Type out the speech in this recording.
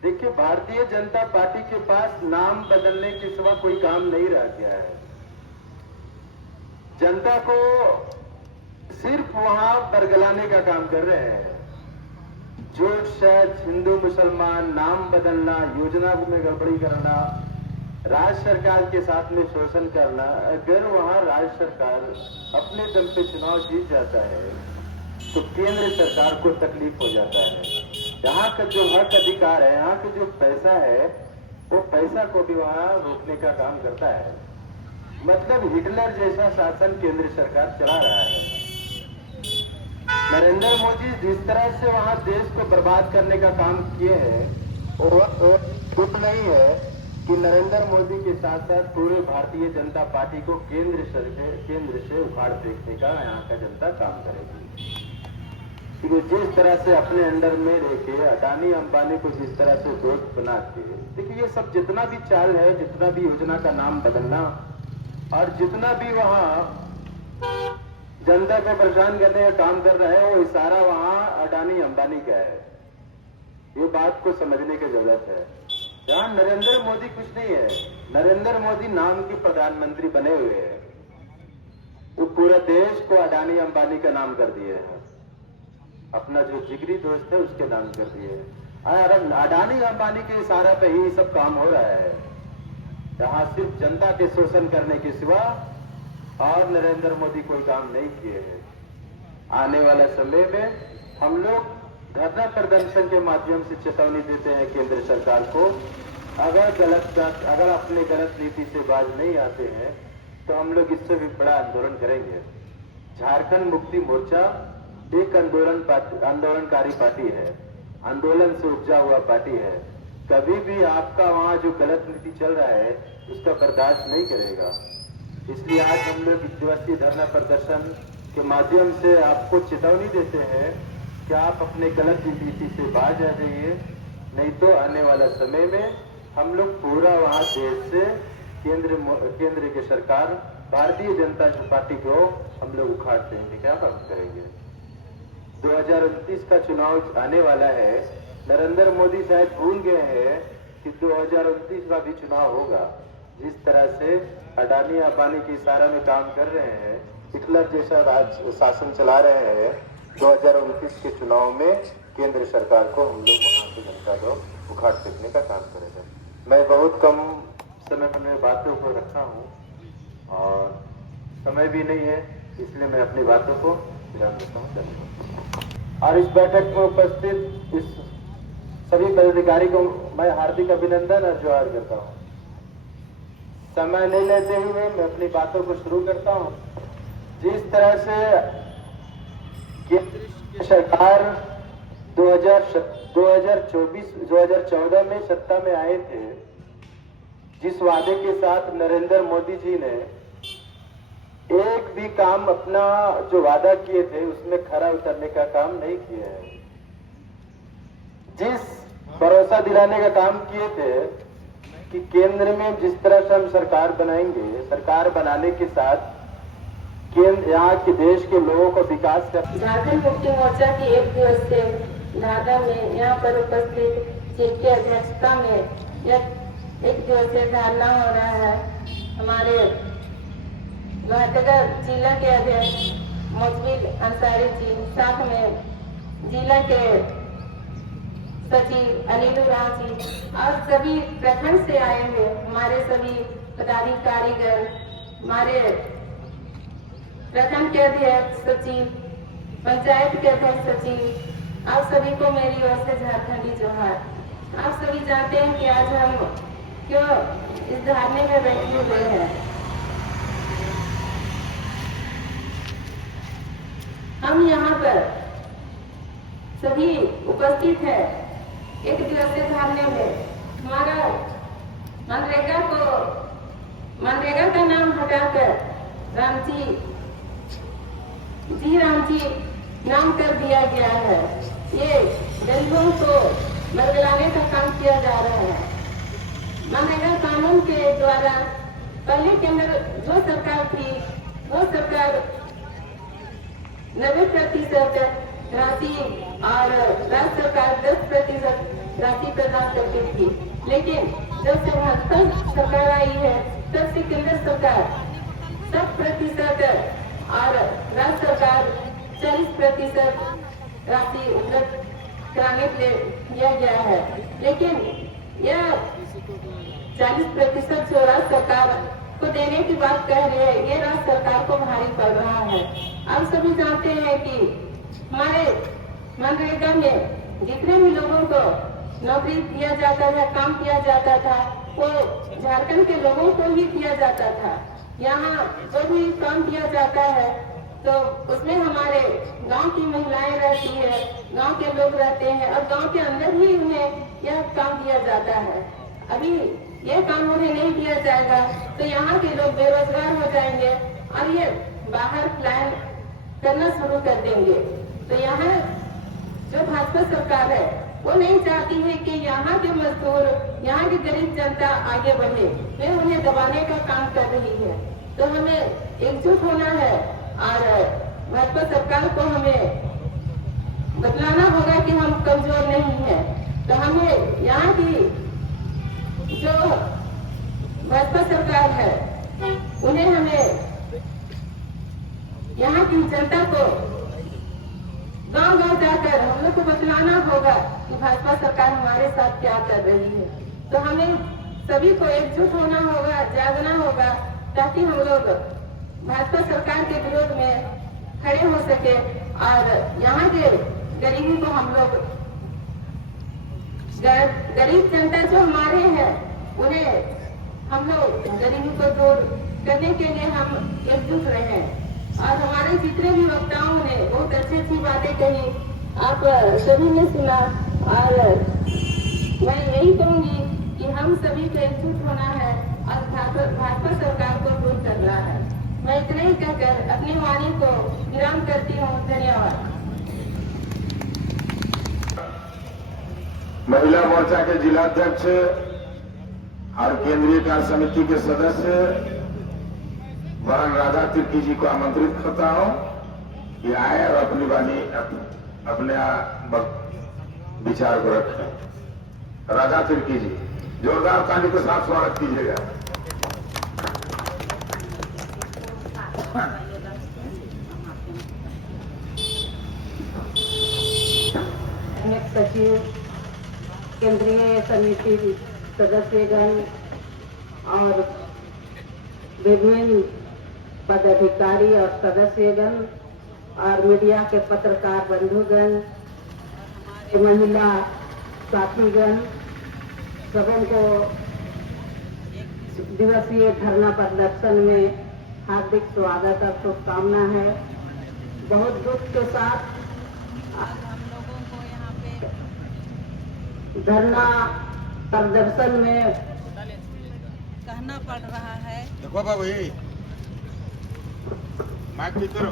देखिए, भारतीय जनता पार्टी के पास नाम बदलने के सिवा कोई काम नहीं रह गया है। जनता को सिर्फ वहां बरगलाने का काम कर रहे हैं। झूठ सच, हिंदू मुसलमान, नाम बदलना, योजना में गड़बड़ी करना, राज्य सरकार के साथ में शोषण करना। अगर वहां राज्य सरकार अपने दम पे चुनाव जीत जाता है तो केंद्र सरकार को तकलीफ हो जाता है। यहाँ का जो हक अधिकार है, यहाँ का जो पैसा है, वो पैसा को भी वहां रोकने का काम करता है। मतलब हिटलर जैसा शासन केंद्र सरकार चला रहा है। नरेंद्र मोदी जिस तरह से वहां देश को बर्बाद करने का काम किए हैं, वो झूठ नहीं है कि नरेंद्र मोदी के साथ साथ पूरे भारतीय जनता पार्टी को केंद्र से उखाड़ फेंकने का यहाँ का जनता काम करेगी। कि जिस तरह से अपने अंडर में लेके अडानी अंबानी को जिस तरह से दोस्त बना के, देखिए ये सब जितना भी चाल है, जितना भी योजना का नाम बदलना और जितना भी वहां जनता को परेशान करने का काम कर रहा है, वो इशारा वहां अडानी अंबानी का है। ये बात को समझने की जरूरत है। जहां नरेंद्र मोदी कुछ नहीं है, नरेंद्र मोदी नाम के प्रधानमंत्री बने हुए हैं, वो पूरे देश को अडानी अंबानी का नाम कर दिए हैं। अपना जो जिगरी दोस्त है उसके नाम कर दिए और अडानी अंबानी के इशारे पे ही सब काम हो रहा है। यहाँ सिर्फ जनता के शोषण करने के सिवा और नरेंद्र मोदी कोई काम नहीं किए हैं। आने वाले समय में हम लोग धरना प्रदर्शन के माध्यम से चेतावनी देते हैं केंद्र सरकार को, अगर अपने गलत नीति से बाज नहीं आते हैं तो हम लोग इससे भी बड़ा आंदोलन करेंगे। झारखंड मुक्ति मोर्चा एक आंदोलनकारी पार्टी है, आंदोलन से उपजा हुआ पार्टी है। कभी भी आपका वहां जो गलत नीति चल रहा है उसका बर्दाश्त नहीं करेगा। इसलिए आज हम लोग इस दिवसीय धरना प्रदर्शन के माध्यम से आपको चेतावनी देते हैं कि आप अपने गलत नीति से बाज आ जाइए, नहीं तो आने वाला समय में हम लोग पूरा वहां देश से केंद्र की सरकार भारतीय जनता पार्टी को हम लोग उखाड़ देंगे। क्या बात करेंगे? 2029 का चुनाव आने वाला है। नरेंद्र मोदी शायद भूल गए हैं कि 2029 का भी चुनाव होगा। जिस तरह से अडानी अंबानी के इशारा में काम कर रहे हैं, हिटलर जैसा राज शासन चला रहे हैं, 2029 के चुनाव में केंद्र सरकार को हम लोग वहां की जनता को उखाड़ फेंकने का काम करेंगे। मैं बहुत कम समय में बातों को रखा हूँ और समय भी नहीं है, इसलिए मैं अपनी बातों को विराम देता हूँ। और इस बैठक में उपस्थित इस सभी पदाधिकारी को मैं हार्दिक अभिनंदन और जोहार करता हूँ। समय नहीं लेते हुए मैं अपनी बातों को शुरू करता हूँ। जिस तरह से केंद्र सरकार 2014 में सत्ता में आए थे, जिस वादे के साथ नरेंद्र मोदी जी ने एक भी काम अपना जो वादा किए थे उसमें खरा उतरने का काम नहीं किया है। जिस भरोसा दिलाने का काम किए थे कि केंद्र में जिस तरह से हम सरकार बनाएंगे, सरकार बनाने के साथ केंद्र यहाँ के देश के लोगों को विकास कर। झारखंड मुक्ति मोर्चा की एक दिवसीय ढाका में यहाँ पर उपस्थित चीफ की अध्यक्षता में एक दिवसीय धरना हो रहा है। हमारे लोहरदगा जिला के अध्यक्ष मुजबिल अंसारी जी, साथ में जिला के सचिव अनिल राव जी और सभी प्रखंड से आए हुए हमारे सभी पदाधिकारीगण, हमारे प्रखंड के अध्यक्ष सचिव, पंचायत के अध्यक्ष सचिव, आप सभी को मेरी ओर से झारखंडी जोहार। आप सभी जानते हैं कि आज हम क्यों इस धरने में बैठे हुए हैं। हम यहाँ पर सभी उपस्थित हैं एक दिवसीय धरने में। हमारा मनरेगा का नाम हटाकर रामजी नाम कर दिया गया है। ये गरीबों को बरगलाने का काम किया जा रहा है। मनरेगा कानून के द्वारा पहले के अंदर जो सरकार थी वो सरकार 90% राशि और राज्य सरकार 10% राशि प्रदान करती थी, लेकिन जब से भाजपा सरकार आई है तब से केंद्र सरकार 100% और राज्य सरकार 40% राशि उपलब्ध कराने के लिए दिया गया है। लेकिन यह 40% जो राज्य सरकार को देने की बात कह रहे हैं, ये राज्य सरकार को भारी पड़ रहा है। आप सभी जानते हैं कि हमारे मनरेगा में जितने भी लोगों को नौकरी दिया जाता था, काम किया जाता था, वो झारखंड के लोगों को ही दिया जाता था। यहाँ जो भी काम किया जाता है तो उसमें हमारे गांव की महिलाएं रहती है, गांव के लोग रहते हैं और गांव के अंदर ही उन्हें यह काम दिया जाता है। अभी यह काम उन्हें नहीं दिया जाएगा तो यहाँ के लोग बेरोजगार हो जाएंगे और ये बाहर प्लान करना शुरू कर देंगे। तो यहाँ जो भाजपा सरकार है वो नहीं चाहती है कि यहाँ के मजदूर, यहाँ की गरीब जनता आगे बढ़े, वे उन्हें दबाने का काम कर रही है। तो हमें एकजुट होना है और भाजपा सरकार को हमें बतलाना होगा कि हम कमजोर नहीं हैं। तो हमें यहाँ की जो भाजपा सरकार है उन्हें हमें यहाँ की जनता को गांव-गांव जाकर हम लोग को बतलाना होगा कि भाजपा सरकार हमारे साथ क्या कर रही है। तो हमें सभी को एकजुट होना होगा, जागना होगा, ताकि हम लोग भाजपा सरकार के विरोध में खड़े हो सके और यहाँ के गरीबी को हम लोग, गरीब जनता जो हमारे हैं उन्हें हम लोग गरीबी को दूर करने के लिए हम एकजुट रहे। और हमारे जितने भी वक्ताओं ने बहुत अच्छी अच्छी बातें कही, आप सभी ने सुना। और मैं यही कहूंगी कि हम सभी को एकजुट होना है और भाजपा सरकार को दूर करना है। मैं इतना ही कहकर अपनी वाणी को विराम करती हूँ। धन्यवाद। महिला मोर्चा के जिलाध्यक्ष और केंद्रीय कार्य समिति के सदस्य वरण राधा तिर्की जी को आमंत्रित करता हूं कि आए और अपनी वाणी अपने विचार को रखें। राधा तिर्की जी, जोरदार ताली के साथ स्वागत कीजिएगा। सचिव, केंद्रीय समिति सदस्यगण और विभिन्न पदाधिकारी और सदस्यगण और मीडिया के पत्रकार बंधुगण, महिला साथीगण, सबों को दिवसीय धरना प्रदर्शन में हार्दिक स्वागत और शुभकामना है। बहुत दुख के साथ आज हम लोगों को यहाँ पे धरना प्रदर्शन में कहना पड़ रहा है। देखो बाबू, माइक भी करो।